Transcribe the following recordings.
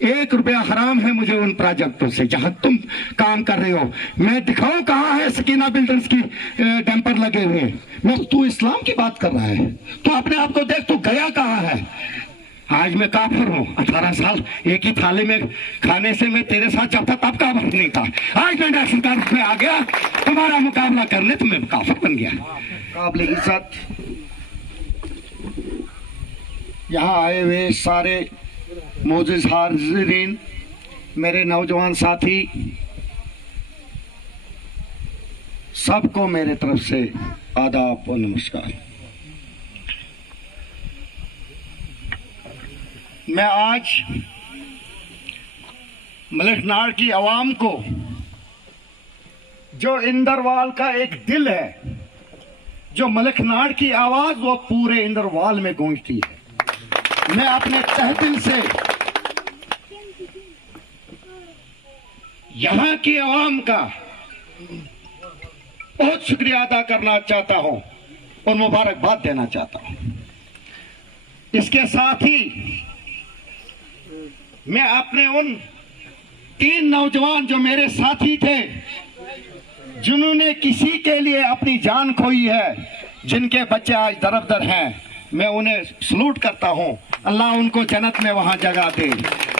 1 रुपया हराम है मुझे उन प्रोजेक्टों से जहां तुम काम कर रहे हो। मैं दिखाऊं कहां है सकीना बिल्डर्स की डंपर लगे हुए। मैं तू इस्लाम की बात कर रहा है, तू अपने आप को देख, तू गया कहां है। आज मैं काफिर हूं, 18 साल एक ही थाली में खाने से मैं तेरे साथ जब था तब काफिर नहीं था। आज मैं नेशनल कांफ्रेंस में आ गया तुम्हारा मुकाबला करने, तो मैं काफिर बन गया। काबिल इज्जत यहाँ आए हुए सारे मोजिज हाज़रीन, मेरे नौजवान साथी, सबको मेरे तरफ से आदाब और नमस्कार। मैं आज मलिकनाड़ की आवाम को, जो इंदरवाल का एक दिल है, जो मलिकनाड़ की आवाज वो पूरे इंदरवाल में गूंजती है, मैं अपने तहे दिल से यहां की आवाम का बहुत शुक्रिया अदा करना चाहता हूं और मुबारकबाद देना चाहता हूं। इसके साथ ही मैं अपने उन 3 नौजवान जो मेरे साथी थे, जिन्होंने किसी के लिए अपनी जान खोई है, जिनके बच्चे आज दरबदर हैं, मैं उन्हें सलूट करता हूं। अल्लाह उनको जन्नत में वहां जगह दे।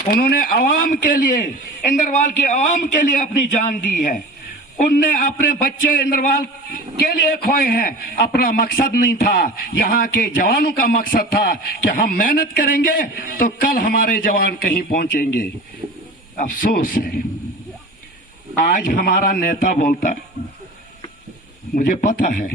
उन्होंने आवाम के लिए, इंदरवाल की आवाम के लिए अपनी जान दी है। उनने अपने बच्चे इंदरवाल के लिए खोए हैं। अपना मकसद नहीं था, यहाँ के जवानों का मकसद था कि हम मेहनत करेंगे तो कल हमारे जवान कहीं पहुंचेंगे। अफसोस है आज हमारा नेता बोलता है, मुझे पता है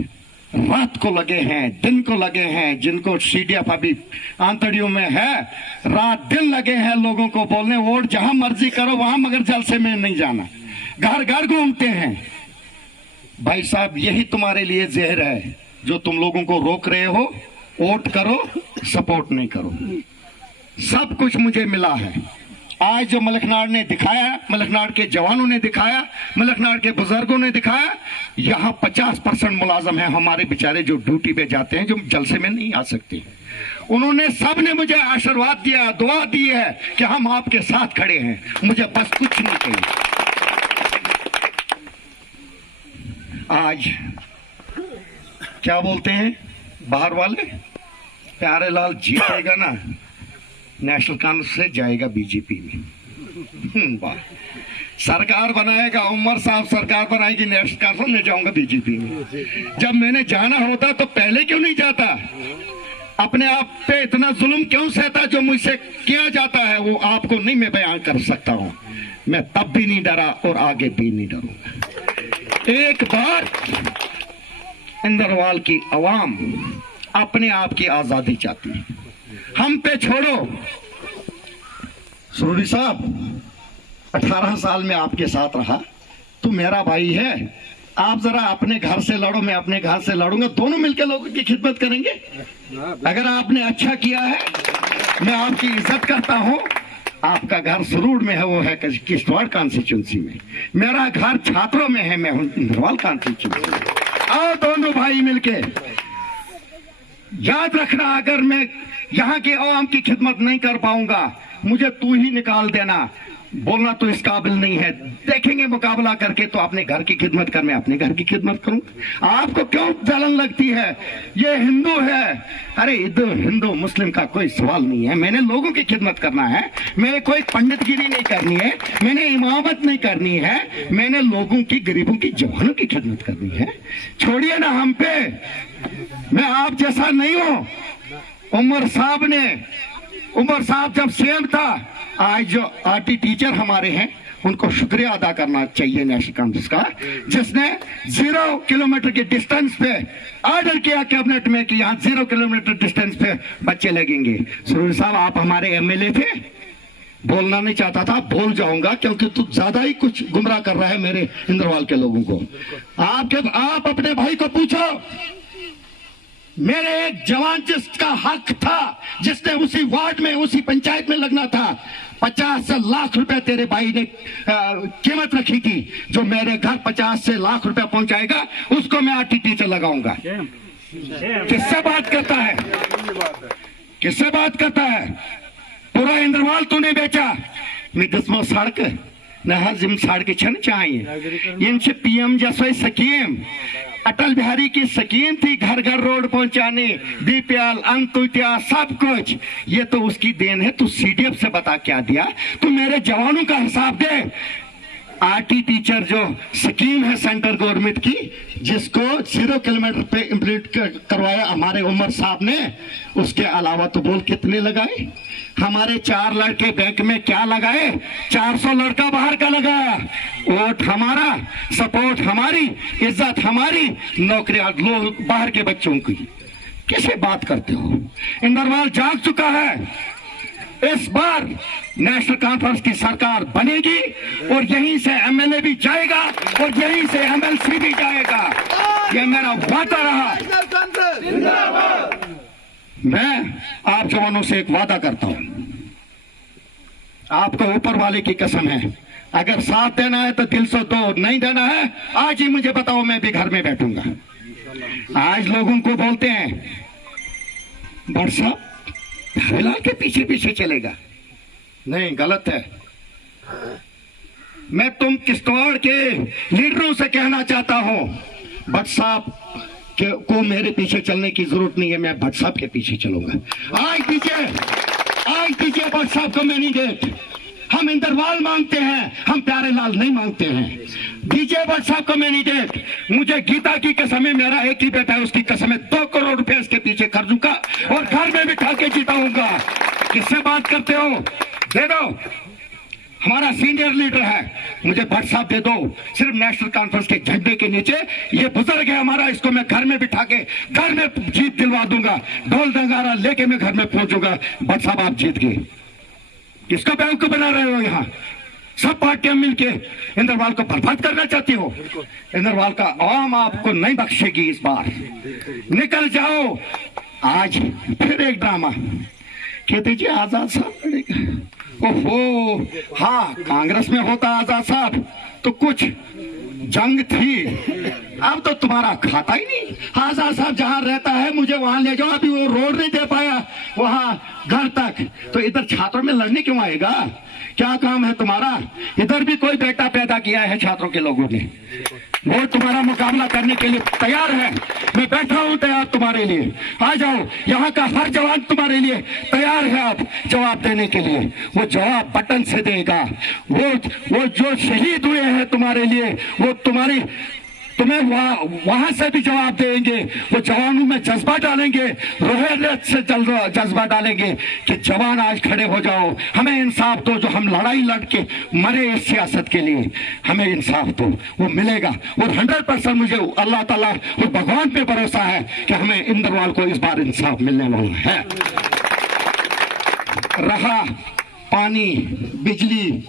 रात को लगे हैं, दिन को लगे हैं, जिनको सीडीएफ अभी आंतड़ियों में है, रात दिन लगे हैं लोगों को बोलने वोट जहां मर्जी करो वहां, मगर जलसे में नहीं जाना, घर घर घूमते हैं। भाई साहब यही तुम्हारे लिए जहर है जो तुम लोगों को रोक रहे हो। वोट करो, सपोर्ट नहीं करो। सब कुछ मुझे मिला है। आज जो मलिकनाड़ ने दिखाया, मलिकनाड़ के जवानों ने दिखाया, मलिकनाड़ के बुजुर्गों ने दिखाया, यहाँ 50% मुलाजम है हमारे बेचारे जो ड्यूटी पे जाते हैं, जो जलसे में नहीं आ सकते। उन्होंने सब ने मुझे आशीर्वाद दिया, दुआ दी है कि हम आपके साथ खड़े हैं। मुझे बस कुछ नहीं चाहिए। आज क्या बोलते हैं बाहर वाले, प्यारे लाल जीतेगा ना, नेशनल कांग्रेस से जाएगा बीजेपी में। वाह, सरकार बनाएगा, उमर साहब सरकार बनाएगी, नेशनल कांग्रेस में जाऊंगा बीजेपी में। जब मैंने जाना होता तो पहले क्यों नहीं जाता? अपने आप पे इतना जुल्म क्यों सहता जो मुझसे किया जाता है, वो आपको नहीं मैं बयान कर सकता हूं। मैं तब भी नहीं डरा और आगे भी नहीं डरूंगा। एक बार इंदरवाल की आवाम अपने आप की आजादी चाहती है, हम पे छोड़ो। सुरूरी साहब 18 साल में आपके साथ रहा, तू मेरा भाई है, आप जरा अपने घर से लड़ो, मैं अपने घर से लड़ूंगा, दोनों मिलकर लोगों की खिदमत करेंगे। अगर आपने अच्छा किया है मैं आपकी इज्जत करता हूं। आपका घर सरूर में है, वो है किश्तवाड़ कॉन्स्टिट्यूंसी में, मेरा घर छात्रों में है, मैं हूं इंदरवाल कॉन्स्टिट्यूंसी में। आओ दोनों भाई मिलके, याद रखना अगर मैं यहाँ के आवाम की खिदमत नहीं कर पाऊंगा मुझे तू ही निकाल देना। बोलना तो इस काबिल नहीं है, देखेंगे मुकाबला करके तो अपने घर की खिदमत कर, मैं अपने घर की खिदमत करूं। आपको क्यों जलन लगती है? ये हिंदू है, अरे इधर हिंदू मुस्लिम का कोई सवाल नहीं है। मैंने लोगों की खिदमत करना है, मैंने कोई पंडितगिरी नहीं करनी है, मैंने इमामत नहीं करनी है, मैंने लोगों की, गरीबों की, जवानों की खिदमत करनी है। छोड़िए ना हम पे, मैं आप जैसा नहीं हूं। उमर साहब जब सीएम था, आज जो आरटी टीचर हमारे हैं उनको शुक्रिया अदा करना चाहिए नेशनल कांग्रेस का, जिसने 0 किलोमीटर के डिस्टेंस पे ऑर्डर किया कैबिनेट में कि यहाँ 0 किलोमीटर डिस्टेंस पे बच्चे लगेंगे। सुरूरी साहब आप हमारे एमएलए थे, बोलना नहीं चाहता था, बोल जाऊंगा क्योंकि तू ज्यादा ही कुछ गुमराह कर रहा है मेरे इंदरवाल के लोगों को। आप अपने भाई को पूछो, मेरे एक जवान जिसका हक था, जिसने उसी वार्ड में, उसी पंचायत में लगना था, 50 से लाख रुपए तेरे भाई ने कीमत रखी थी, जो मेरे घर 50 से लाख रुपए पहुंचाएगा उसको मैं आरटी टीचर लगाऊंगा। किससे बात करता है, किससे बात करता है? पूरा इंदरवाल तूने बेचा, मे दसमो सड़क न सड़क चाहिए इन PM जैसे स्कीम अटल बिहारी की स्कीम थी, घर घर रोड पहुंचाने, BPL अंत्योदय सब कुछ, ये तो उसकी देन है। तू CDF से बता क्या दिया, तू मेरे जवानों का हिसाब दे। RT टीचर जो स्कीम है सेंट्रल गवर्नमेंट की, जिसको 0 किलोमीटर पे इम्प्लीट करवाया हमारे उमर साहब ने, उसके अलावा तो बोल कितने लगाए। हमारे 4 लड़के बैंक में क्या लगाए, 400 लड़का बाहर का लगाया। वोट हमारा, सपोर्ट हमारी, इज्जत हमारी, नौकरियां लोग बाहर के बच्चों की। कैसे बात करते हो? इंदरवाल जाग चुका है। इस बार नेशनल कॉन्फ्रेंस की सरकार बनेगी और यहीं से MLA भी जाएगा और यहीं से MLC भी जाएगा। ये मेरा वादा रहा। मैं आप जवानों से एक वादा करता हूं, आपको ऊपर वाले की कसम है, अगर साथ देना है तो दिल से दो, नहीं देना है आज ही मुझे बताओ, मैं भी घर में बैठूंगा। आज लोगों को बोलते हैं भट्ट साहब हरिलाल के पीछे पीछे चलेगा, नहीं, गलत है। मैं तुम किश्तवाड़ के लीडरों से कहना चाहता हूं, भट्ट साहब को मेरे पीछे चलने की जरूरत नहीं है, मैं भट्ट साहब के पीछे चलूंगा। आज दीजिए भट्ट साहब को मैंडेट। हम इंदरवाल मांगते हैं, हम प्यारे लाल नहीं मांगते हैं। दीजिए भट्ट साहब को मैंडेट। मुझे गीता की कसम है, मेरा एक ही बेटा है, उसकी कसम है 2 करोड़ रुपए इसके पीछे खर्चूंगा और घर में बिठा के जिताऊंगा। किससे बात करते हो? दे दो, हमारा सीनियर लीडर है, मुझे भट्ट साहब दे दो। सिर्फ नेशनल कॉन्फ्रेंस के झंडे के नीचे ये बुजुर्ग है हमारा, इसको मैं घर में बिठा के घर में जीत दिलवा दूंगा। ढोल नगारा लेके मैं घर में पहुंचूंगा। भट्ट साहब आप जीत गए। किसका बैंक बना रहे हो? यहाँ सब पार्टियां मिलके इंदरवाल को बर्बाद करना चाहती हो। इंदरवाल का आवाम आपको नहीं बख्शेगी इस बार, निकल जाओ। आज फिर एक ड्रामा, कहते जी आजाद साहब लड़ेगा। ओहो, हाँ, कांग्रेस में होता आजाद साहब तो कुछ जंग थी, अब तो तुम्हारा खाता ही नहीं। आजाद साहब जहां रहता है मुझे वहां ले जाओ, अभी वो रोड नहीं दे पाया वहां घर तक, तो इधर छात्रों में लड़ने क्यों आएगा? क्या काम है तुम्हारा? इधर भी कोई बेटा पैदा किया है छात्रों के लोगों ने, वो तुम्हारा मुकाबला करने के लिए तैयार है। मैं बैठा हूं तैयार तुम्हारे लिए, आ जाओ। यहाँ का हर जवान तुम्हारे लिए तैयार है आप जवाब देने के लिए। वो जवाब बटन से देगा। वो जो शहीद हुए हैं तुम्हारे लिए, वो तुम्हें वहां से भी जवाब देंगे। वो जवानों में जज्बा डालेंगे, रोहियत से जज्बा डालेंगे कि जवान आज खड़े हो जाओ, हमें इंसाफ दो। जो हम लड़ाई लड़ के मरे इस सियासत के लिए, हमें इंसाफ दो, वो मिलेगा। और 100% मुझे अल्लाह ताला और भगवान पे भरोसा है कि हमें इंदरवाल को इस बार इंसाफ मिलने वाला है। रहा पानी, बिजली,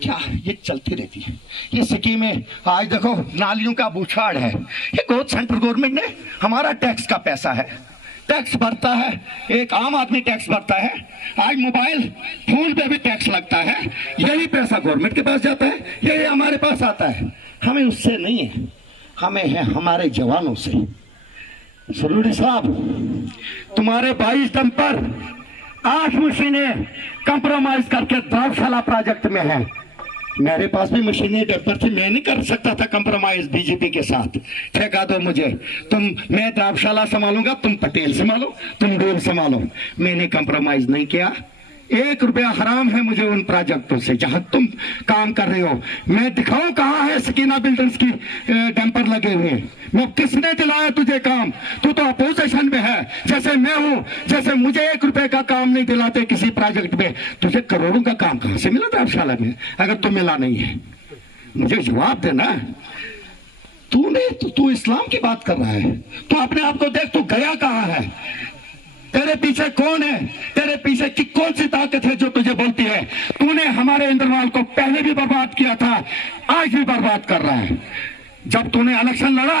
क्या ये चलती रहती है ये स्कीमें। आज देखो नालियों का बूछाड़ है, ये बहुत सेंट्रल गवर्नमेंट ने हमारा टैक्स का पैसा है, टैक्स भरता है, एक आम आदमी टैक्स भरता है। आज मोबाइल फोन पे भी टैक्स लगता है, यही पैसा गवर्नमेंट के पास जाता है, यही हमारे पास आता है। हमें उससे नहीं है, हमें है हमारे जवानों से। सरूरी साहब, तुम्हारे 22 डंपर 8 मशीनें कंप्रोमाइज करके द्रावशाला प्रोजेक्ट में है। मेरे पास भी मशीनें डंपर थी, मैं नहीं कर सकता था कंप्रोमाइज बीजेपी के साथ। ठेका दो मुझे, मैं द्रावशाला संभालूंगा, तुम पटेल संभालो, तुम डोल संभालो। मैंने कंप्रोमाइज नहीं किया। 1 रुपया हराम है मुझे उन प्रोजेक्टों से जहां तुम काम कर रहे हो। मैं दिखाऊं कहां है सकीना बिल्डर्स की डंपर लगे हुए? मैं किसने दिलाया तुझे काम? तू तो अपोजिशन में है, जैसे मैं हूं। जैसे मुझे 1 रुपए का काम नहीं दिलाते किसी प्रोजेक्ट में, तुझे करोड़ों का काम कहां से मिला द्रावशाला में? अगर तुम मिला नहीं है, मुझे जवाब देना। तू इस्लाम की बात कर रहा है, तू अपने आप को देख, तू गया कहां है? तेरे पीछे कौन है? तेरे पीछे की कौन सी ताकत है जो तुझे बोलती है? तूने हमारे इंदरवाल को पहले भी बर्बाद किया था, आज भी बर्बाद कर रहा है। जब तूने इलेक्शन लड़ा,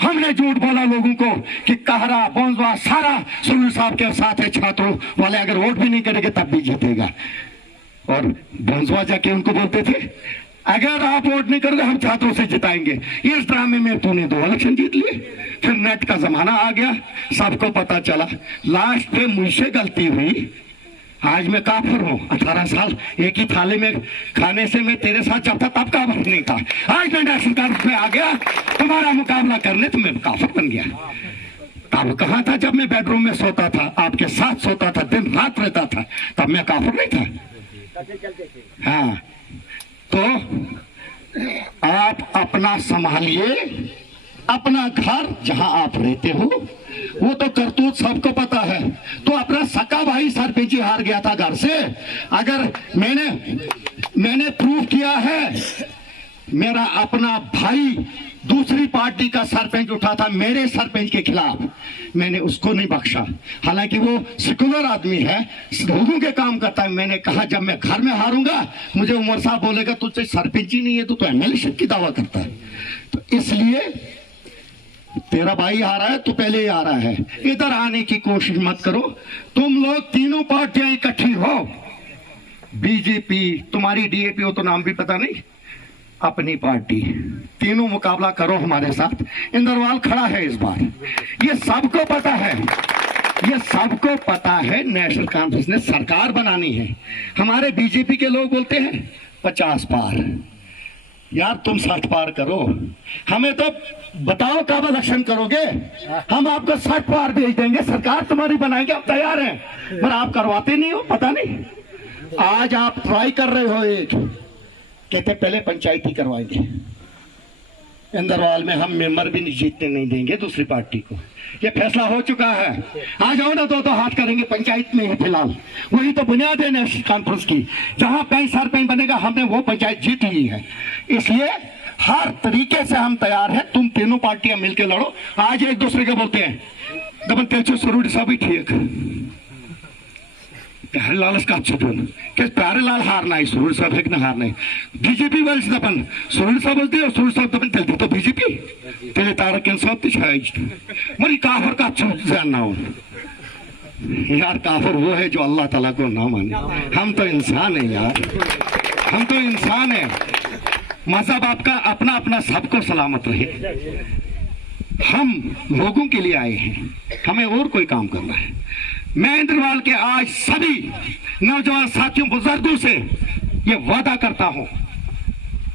हमने झूठ बोला लोगों को कि कहरा बोंजवा सारा सुनील साहब के साथ है, छात्रों वाले अगर वोट भी नहीं करेंगे तब भी जीतेगा। और बोंजवा जाके उनको बोलते थे अगर आप वोट नहीं करोगे हम छात्रों से जिताएंगे। इस ड्रामे में तूने 2 इलेक्शन जीत लिए। फिर नेट का जमाना आ गया, सबको पता चला। लास्ट पे मुझसे गलती हुई, आज मैं काफिर हूँ। 18 साल एक ही थाली में खाने से मैं तेरे साथ जब था तब काफिर नहीं था। आज मैं नेशनल कॉन्फ्रेंस में आ गया तुम्हारा मुकाबला करने तो मैं काफिर बन गया। तब कहाँ था जब मैं बेडरूम में सोता था, आपके साथ सोता था, दिन रात रहता था, तब मैं काफिर नहीं था। हाँ, तो आप अपना संभालिए, अपना घर जहां आप रहते हो वो तो करतूत सबको पता है। तो अपना सका भाई सरपंची हार गया था घर से, अगर मैंने प्रूफ किया है, मेरा अपना भाई दूसरी पार्टी का सरपंच उठा था मेरे सरपंच के खिलाफ, मैंने उसको नहीं बख्शा, हालांकि वो सेकुलर आदमी है, लोगों के काम करता है। मैंने कहा जब मैं घर में हारूंगा मुझे उमर साहब बोलेगा तुझसे सरपंच ही नहीं है, तू तो एमएलए की दावा करता है। तो इसलिए तेरा भाई आ रहा है, तू पहले ही आ रहा है, इधर आने की कोशिश मत करो। तुम लोग तीनों पार्टियां इकट्ठी हो, बीजेपी, तुम्हारी डीएपी हो तो नाम भी पता नहीं, अपनी पार्टी, तीनों मुकाबला करो हमारे साथ। इंदरवाल खड़ा है इस बार, ये सबको पता है, ये सबको पता है। नेशनल कॉन्फ्रेंस ने सरकार बनानी है। हमारे बीजेपी के लोग बोलते हैं 50 पार, यार तुम 60 पार करो, हमें तो बताओ कब इलेक्शन करोगे, हम आपको 60 पार भेज देंगे, सरकार तुम्हारी बनाएंगे, आप तैयार हैं, पर आप करवाते नहीं हो, पता नहीं। आज आप ट्राई कर रहे हो, एक कहते पहले पंचायती करवाएंगे, इंदरवाल में हम मेंबर भी जीतने नहीं देंगे दूसरी पार्टी को, ये फैसला हो चुका है। आ जाओ ना, तो हाथ करेंगे, पंचायत में है फिलहाल, वही तो बुनियाद है नेशनल कॉन्फ्रेंस की, जहां पंच सरपंच बनेगा हमने वो पंचायत जीत ली है। इसलिए हर तरीके से हम तैयार हैं, तुम तीनों पार्टियां मिलकर लड़ो। आज एक दूसरे को बोलते हैं दबन तेजो सरूडी साहब ही ठीक, प्यारेलाल प्यारेलाल हारना है, सुरूर साहब है ना हारना है, बीजेपी वाले दबन सुरूर साहब बोलते हैं, सुरूर साहब दबन चलते तो बीजेपी तेरे तारक साहब मरी काफर का जानना हो यार, काफर वो है जो अल्लाह ताला को ना माने। हम तो इंसान है यार, हम तो इंसान है। मजहब आपका अपना अपना, सबको सलामत रहे। हम लोगों के लिए आए हैं, हमें और कोई काम करना है। मैं इंद्रवाल के आज सभी नौजवान साथियों बुजुर्गों से ये वादा करता हूं,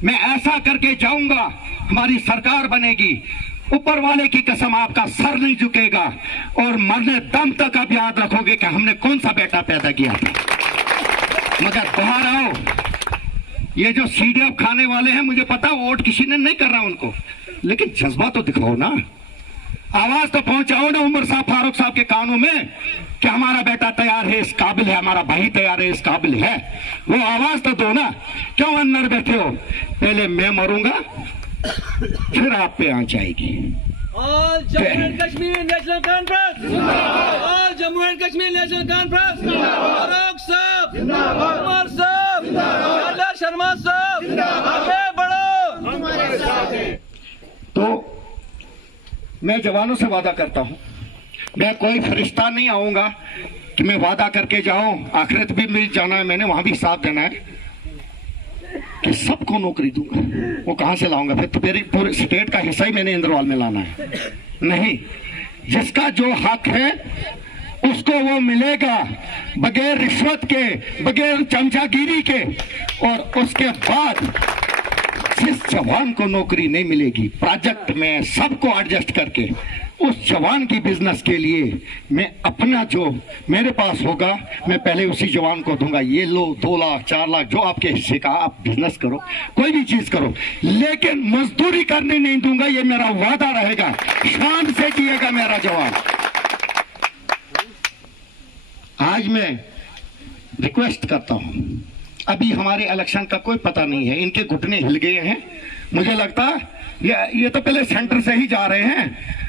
मैं ऐसा करके जाऊंगा, हमारी सरकार बनेगी, ऊपर वाले की कसम आपका सर नहीं झुकेगा, और मरने दम तक आप याद रखोगे कि हमने कौन सा बेटा पैदा किया था। मगर बाहर आओ, ये जो सीडीएफ खाने वाले हैं, मुझे पता वोट किसी ने नहीं कर रहा उनको, लेकिन जज्बा तो दिखाओ ना, आवाज तो पहुंचाओ ना उमर साहब, फारूक साहब के कानों में कि हमारा बेटा तैयार है, इस काबिल है, हमारा भाई तैयार है, इस काबिल है, वो आवाज तो दो ना। क्यों अंदर बैठे हो? पहले मैं मरूंगा फिर आप पे आंच आएगी। All Jammu and Kashmir National Conference, all Jammu and Kashmir National Conference, Farooq साहब, उमर साहब, अल्लाह शर्मा साहब, आगे बढ़ो, हमारे साथ हैं। तो मैं जवानों से वादा करता हूं, मैं कोई फरिश्ता नहीं आऊंगा कि मैं वादा करके जाऊं, आखिरत भी मिल जाना है, मैंने वहां भी साथ देना है कि सबको नौकरी दूंगा। वो कहां से लाऊंगा? फिर तो मेरी पूरे स्टेट का हिस्सा ही मैंने इंद्रवाल में लाना है। नहीं, जिसका जो हक है उसको वो मिलेगा, बगैर रिश्वत के, बगैर चमचागिरी के। और उसके बाद जिस जवान को नौकरी नहीं मिलेगी, प्रोजेक्ट में सबको एडजस्ट करके उस जवान की बिजनेस के लिए मैं अपना जो मेरे पास होगा, मैं पहले उसी जवान को दूंगा। ये लो 2 लाख 4 लाख जो आपके हिस्से का, आप बिजनेस करो, कोई भी चीज करो, लेकिन मजदूरी करने नहीं दूंगा, ये मेरा वादा रहेगा। शान से जिएगा मेरा जवान। आज मैं रिक्वेस्ट करता हूं, अभी हमारे इलेक्शन का कोई पता नहीं है, इनके घुटने हिल गए हैं, मुझे लगता ये तो पहले सेंटर से ही जा रहे हैं,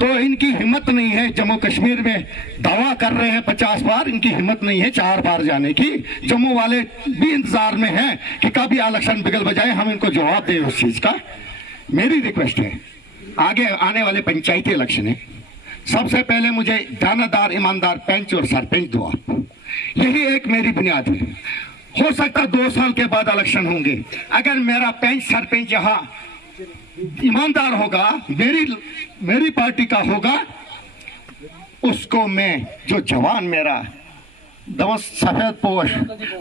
तो इनकी हिम्मत नहीं है। जम्मू कश्मीर में दावा कर रहे हैं 50 बार, इनकी हिम्मत नहीं है 4 बार जाने की। जम्मू वाले भी इंतजार में हैं कि कभी इलेक्शन बिगल बजाए, हम इनको जवाब दें उस चीज का। मेरी रिक्वेस्ट है, आगे आने वाले पंचायती इलेक्शन है, सबसे पहले मुझे दानादार ईमानदार पंच और सरपंच दो आप, यही एक मेरी बुनियाद है। हो सकता 2 साल के बाद इलेक्शन होंगे, अगर मेरा पंच सरपंच यहाँ ईमानदार होगा, मेरी पार्टी का होगा, उसको मैं, जो जवान मेरा दमस सफेद पोश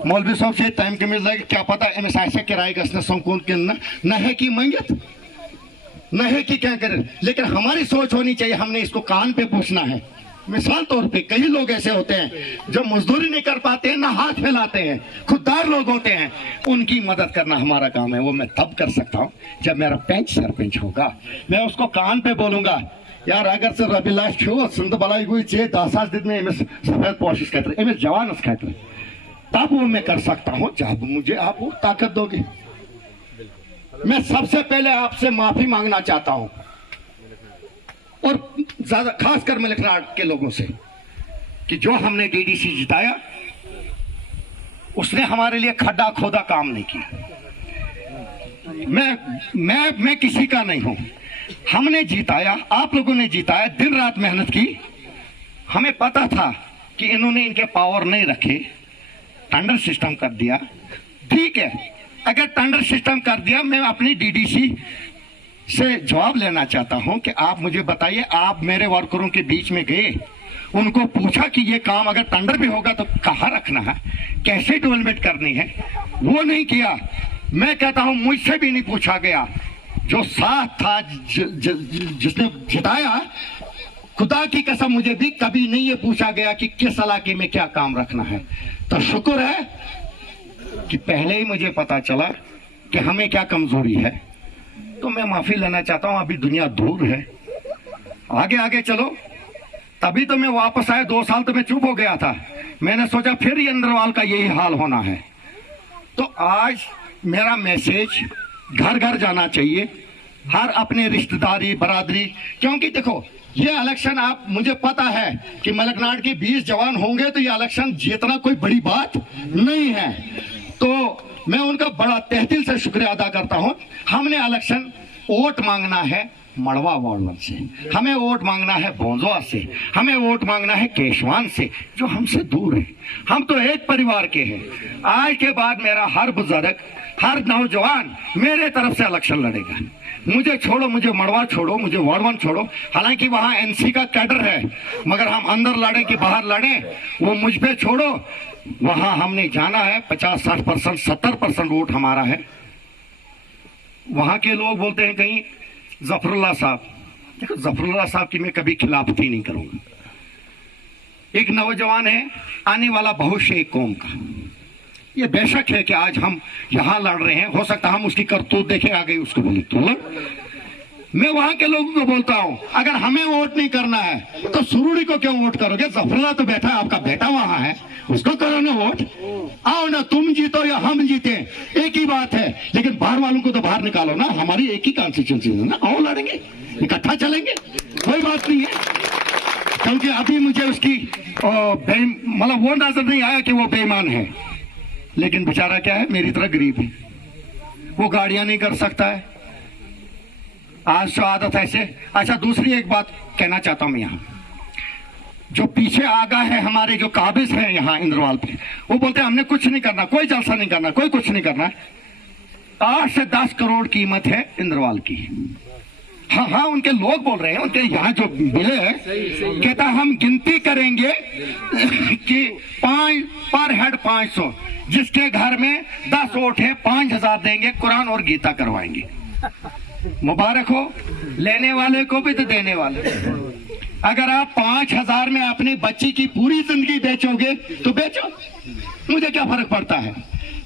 मौलवी साहब से टाइम कमिज लगे क्या पता अमिस आसे किराए गसने संकुन कि न है कि मंगित न है कि क्या करे, लेकिन हमारी सोच होनी चाहिए, हमने इसको कान पे पूछना है। मिसाल तौर पे कई लोग ऐसे होते हैं जो मजदूरी नहीं कर पाते हैं, ना हाथ फैलाते हैं, खुददार लोग होते हैं, उनकी मदद करना हमारा काम है। वो मैं तब कर सकता हूँ जब मेरा पंच सरपंच होगा, मैं उसको कान पे बोलूंगा, यार अगर से रबिलाश छो सुंद बलाई हुई चे 10 दिन में इमिस सफेद पोशिश कहते इमिस जवान कहते, तब वो मैं कर सकता हूँ जब मुझे आप वो ताकत दोगे। मैं सबसे पहले आपसे माफी मांगना चाहता हूँ, और ज्यादा खासकर मलकनाट के लोगों से, कि जो हमने डीडीसी जिताया उसने हमारे लिए खड्डा खोदा काम नहीं किया। मैं किसी का नहीं हूं, हमने जीताया, आप लोगों ने जिताया, दिन रात मेहनत की। हमें पता था कि इन्होंने इनके पावर नहीं रखे, टेंडर सिस्टम कर दिया। ठीक है, अगर टेंडर सिस्टम कर दिया, मैं अपनी डीडीसी से जवाब लेना चाहता हूं कि आप मुझे बताइए, आप मेरे वर्करों के बीच में गए, उनको पूछा कि ये काम अगर टेंडर भी होगा तो कहाँ रखना है, कैसे डेवलपमेंट करनी है? वो नहीं किया। मैं कहता हूं मुझसे भी नहीं पूछा गया। जो साथ था जिसने जिताया, खुदा की कसम मुझे भी कभी नहीं ये पूछा गया कि किस इलाके में क्या काम रखना है। तो शुक्र है कि पहले ही मुझे पता चला कि हमें क्या कमजोरी है। तो मैं माफी लेना चाहता हूं, अभी दुनिया दूर है, आगे आगे चलो। तभी तो मैं वापस आया, 2 साल तो मैं चुप हो गया था। मैंने सोचा फिर ये इंद्रवाल का यही हाल होना है। तो आज मेरा मैसेज घर घर जाना चाहिए, हर अपने रिश्तेदारी बरादरी, क्योंकि देखो ये इलेक्शन, आप मुझे पता है कि मलकनाट के 20 जवान होंगे तो ये इलेक्शन जीतना कोई बड़ी बात नहीं है। तो मैं उनका बड़ा तहदिल से शुक्रिया अदा करता हूं। हमने इलेक्शन वोट मांगना है मड़वा वार्ड से, हमें वोट मांगना है बोंजवा से, हमें वोट मांगना है केशवान से, जो हमसे दूर है। हम तो एक परिवार के हैं। आज के बाद मेरा हर बुजुर्ग, हर नौजवान मेरे तरफ से इलेक्शन लड़ेगा। मुझे छोड़ो, मुझे मड़वा छोड़ो, मुझे वार्ड 1 छोड़ो। हालांकि वहां एनसी का कैडर है, मगर हम अंदर लड़े कि बाहर लड़े, वो मुझ पे छोड़ो। वहां हमने जाना है, 50-60%, 70% वोट हमारा है। वहां के लोग बोलते हैं कहीं जफरुल्लाह साहब, देखो जफरुल्लाह साहब की मैं कभी खिलाफती नहीं करूंगा। एक नौजवान है, आने वाला भविष्य एक कौम का। ये बेशक है कि आज हम यहां लड़ रहे हैं, हो सकता हम उसकी करतूत देखे आ गई उसको बोले तो लड़। मैं वहां के लोगों को बोलता हूं, अगर हमें वोट नहीं करना है तो सुरुड़ी को क्यों वोट करोगे? जफरुल्लाह तो बैठा है, आपका बेटा वहां है, उसको करो ना वोट। आओ ना, तुम जीतो या हम जीते, एक ही बात है। लेकिन बाहर वालों को तो बाहर निकालो ना, हमारी एक ही कॉन्स्टिट्यूंसी है ना, आओ लड़ेंगे, इकट्ठा चलेंगे, कोई बात नहीं है। क्योंकि अभी मुझे उसकी मतलब वो नजर नहीं आया कि वो बेईमान है, लेकिन बेचारा क्या है, मेरी तरह गरीब है, वो गाड़ियां नहीं कर सकता है, आज तो आदत ऐसे। अच्छा, दूसरी एक बात कहना चाहता हूं, यहाँ जो पीछे आगा है हमारे, जो काबिज हैं यहाँ इंद्रवाल पे, वो बोलते हैं हमने कुछ नहीं करना, कोई जलसा नहीं करना, कोई कुछ नहीं करना। 8 से 10 करोड़ कीमत है इंद्रवाल की। हाँ हाँ, उनके लोग बोल रहे हैं, उनके यहाँ जो मिले हैं, कहता हम गिनती करेंगे कि 5 पर हेड 500, जिसके घर में 10 वोट है 5000 देंगे, कुरान और गीता करवाएंगे। मुबारक हो, लेने वाले को भी तो देने वाले। अगर आप 5000 में अपनी बच्ची की पूरी जिंदगी बेचोगे तो बेचो, मुझे क्या फर्क पड़ता है।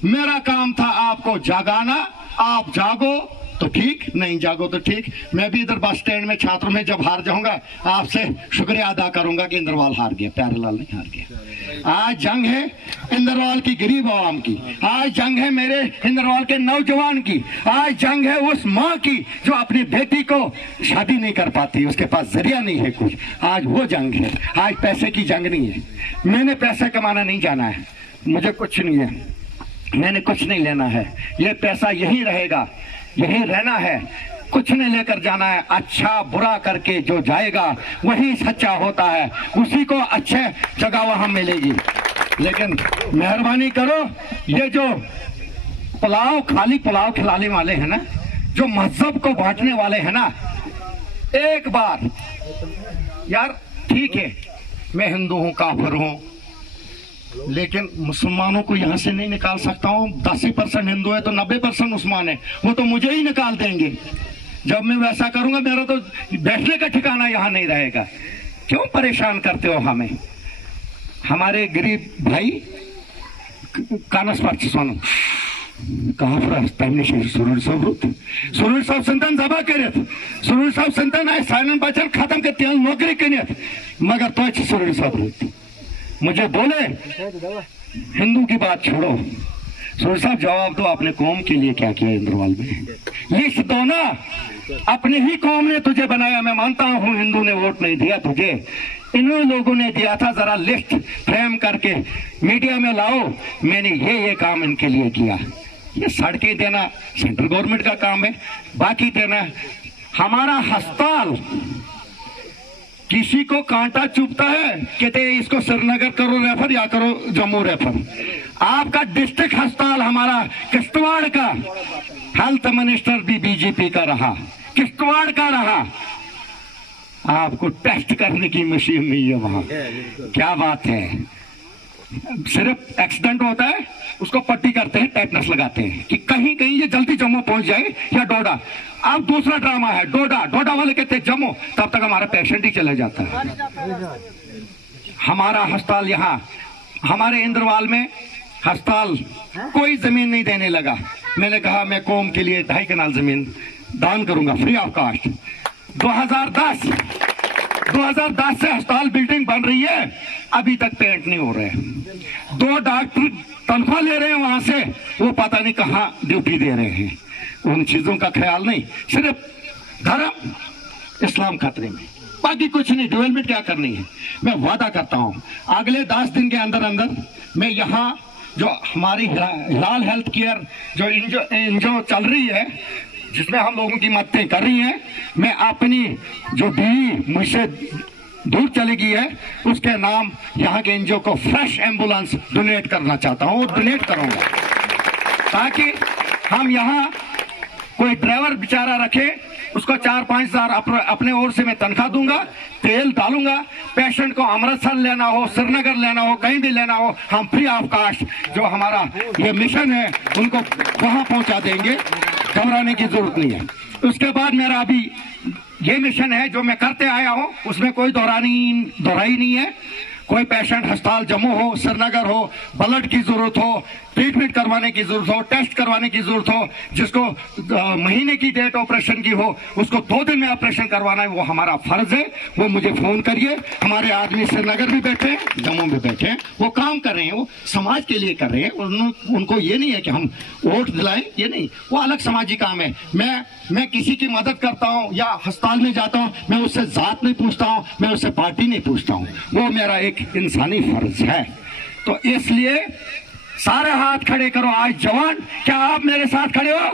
मेरा काम था आपको जागाना, आप जागो तो ठीक, नहीं जागो तो ठीक। मैं भी इधर बस स्टैंड में छात्रों में जब हार जाऊंगा, आपसे शुक्रिया अदा करूंगा कि इंद्रवाल हार गया, प्यारेलाल नहीं हार गया। आज जंग है इंद्रवाल की गरीब आवाम की, आज जंग है मेरे इंद्रवाल के नौजवान की, आज जंग है उस माँ की जो अपनी बेटी को शादी नहीं कर पाती, उसके पास जरिया नहीं है कुछ। आज वो जंग है, आज पैसे की जंग नहीं है। मैंने पैसे कमाना नहीं जाना है, मुझे कुछ नहीं है, मैंने कुछ नहीं लेना है। ये पैसा यही रहेगा, यही रहना है, कुछ नहीं लेकर जाना है। अच्छा बुरा करके जो जाएगा वही सच्चा होता है, उसी को अच्छे जगह वहां मिलेगी। लेकिन मेहरबानी करो, ये जो पुलाव, खाली पुलाव खिलाने वाले हैं ना, जो मजहब को बांटने वाले हैं ना, एक बार यार ठीक है, मैं हिंदू हूं, काफिर हूं, लेकिन मुसलमानों को यहाँ से नहीं निकाल सकता हूँ। 10% हिंदू है तो 90% मुसलमान है, वो तो मुझे ही निकाल देंगे। जब मैं वैसा करूंगा मेरा तो बैठने का ठिकाना यहाँ नहीं रहेगा। क्यों परेशान करते हो हमें? हमारे गरीब भाई कानस पाकिस्तान कहाँ पर सुरूर साहब संतान जबा कर सुरूर साहब संतान आए साइनन बचन खत्म करते हैं नौकरी कर मगर तो सुरूर साहब रुत मुझे बोले हिंदू की बात छोड़ो। सुरूर साहब जवाब दो, अपने कौम के लिए क्या किया इंद्रवाल में? लिस्ट दो ना। अपनी ही कौम ने तुझे बनाया, मैं मानता हूँ हिंदू ने वोट नहीं दिया तुझे, इन्होंने लोगों ने दिया था। जरा लिस्ट फ्रेम करके मीडिया में लाओ, मैंने ये काम इनके लिए किया। ये सड़कें देना सेंट्रल गवर्नमेंट का काम है, बाकी देना हमारा अस्पताल किसी को कांटा चुभता है कहते इसको श्रीनगर करो रेफर या करो जम्मू रेफर। आपका डिस्ट्रिक्ट अस्पताल हमारा किश्तवाड़ का हेल्थ मिनिस्टर भी बीजेपी का रहा, किश्तवाड़ का रहा। आपको टेस्ट करने की मशीन नहीं है वहां। क्या बात है? सिर्फ एक्सीडेंट होता है उसको पट्टी करते हैं, टेटनस लगाते हैं कि कहीं कहीं ये जल्दी जम्मू पहुंच जाए या डोडा। अब दूसरा ड्रामा है डोडा वाले कहते हैं जम्मू, तब तक हमारा पेशेंट ही चले जाता है। हमारा अस्पताल यहाँ हमारे इंद्रवाल में अस्पताल कोई जमीन नहीं देने लगा। मैंने कहा मैं कौम के लिए 2.5 कनाल जमीन दान करूंगा फ्री ऑफ कास्ट। 2010 से अस्पताल बिल्डिंग बन रही है, अभी तक पेंट नहीं हो रहे। 2 डॉक्टर तनख्वाह ले रहे हैं वहां से, वो पता नहीं कहां ड्यूटी दे रहे हैं। उन चीजों का ख्याल नहीं, सिर्फ धर्म इस्लाम खतरे में, बाकी कुछ नहीं। डेवलपमेंट क्या करनी है? मैं वादा करता हूं अगले 10 दिन के अंदर अंदर मैं यहाँ जो हमारी हिलाल हेल्थ केयर जो एनजीओ चल रही है जिसमें हम लोगों की मददें कर रही हैं, मैं अपनी जो बीवी मुझसे दूर चली गई है उसके नाम यहाँ के एनजीओ को फ्रेश एम्बुलेंस डोनेट करना चाहता हूँ, डोनेट करूंगा ताकि हम यहाँ कोई ड्राइवर बेचारा रखे, उसको 4-5 हजार अपने ओर से मैं तनख्वाह दूंगा, तेल डालूंगा। पेशेंट को अमृतसर लेना हो, श्रीनगर लेना हो, कहीं भी लेना हो, हम फ्री ऑफ कास्ट जो हमारा ये मिशन है उनको वहां पहुंचा देंगे, घबराने की जरूरत नहीं है। उसके बाद मेरा अभी ये मिशन है जो मैं करते आया हूं, उसमें कोई दोहराई नहीं है। कोई पेशेंट अस्पताल जम्मू हो, श्रीनगर हो, ब्लड की जरूरत हो, ट्रीटमेंट करवाने की जरूरत हो, टेस्ट करवाने की जरूरत हो, जिसको महीने की डेट ऑपरेशन की हो उसको 2 दिन में ऑपरेशन करवाना है, वो हमारा फर्ज है। वो मुझे फोन करिए। हमारे आदमी श्रीनगर भी बैठे हैं, जम्मू भी बैठे हैं, वो काम कर रहे हैं, वो समाज के लिए कर रहे हैं। उनको ये नहीं है कि हम वोट दिलाएं, ये नहीं, वो अलग समाजी काम है। मैं किसी की मदद करता हूँ या अस्पताल में जाता हूँ, मैं उससे जात नहीं पूछता हूँ, मैं उससे पार्टी नहीं पूछता हूँ, वो मेरा एक इंसानी फर्ज है। तो इसलिए सारे हाथ खड़े करो आज जवान, क्या आप मेरे साथ खड़े हो?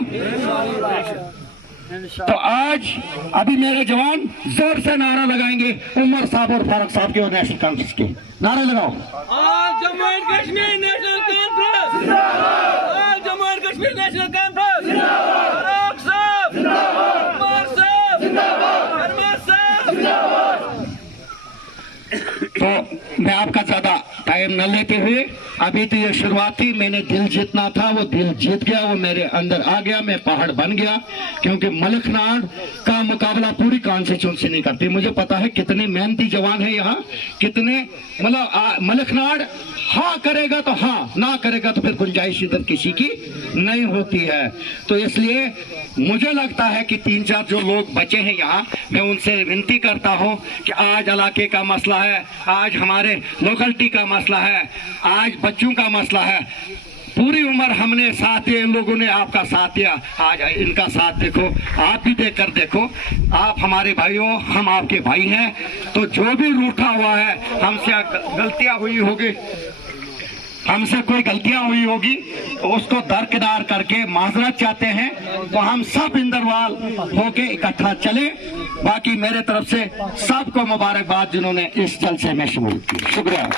तो आज अभी मेरे जवान जोर से नारा लगाएंगे, उमर साहब और फारूक साहब के और नेशनल कॉन्फ्रेंस के नारे लगाओ। All Jammu and Kashmir national conference, all Jammu and Kashmir national conference, Farooq साहब, उमर साहब, शर्मा साहब। तो मैं आपका ज्यादा टाइम न लेते हुए, अभी तो ये शुरुआत थी। मैंने दिल जीतना था, वो दिल जीत गया, वो मेरे अंदर आ गया, मैं पहाड़ बन गया। क्योंकि मलखनाड़ का मुकाबला पूरी कॉन्स्टिट्यूंसी नहीं करती। मुझे पता है कितने मेहनती जवान है यहाँ, कितने मतलब मलखनाड़ हाँ करेगा तो हाँ, ना करेगा तो फिर गुंजाइश इधर किसी की नहीं होती है। तो इसलिए मुझे लगता है कि 3-4 जो लोग बचे हैं यहाँ, मैं उनसे विनती करता हूँ कि आज इलाके का मसला है, आज हमारे लोकलिटी का मसला है, आज बच्चों का मसला है। पूरी उम्र हमने साथ दिया, इन लोगों ने आपका साथ दिया, आज इनका साथ देखो, आप भी देख कर देखो। आप हमारे भाई हो, हम आपके भाई हैं। तो जो भी रूठा हुआ है, हमसे गलतियां हुई होगी, हमसे कोई गलतियां हुई होगी, उसको दरकिनार करके माजरत चाहते हैं, तो हम सब इंदरवाल होके इकट्ठा चले। बाकी मेरे तरफ से सबको मुबारकबाद जिन्होंने इस जलसे में शमूलियत की। शुक्रिया।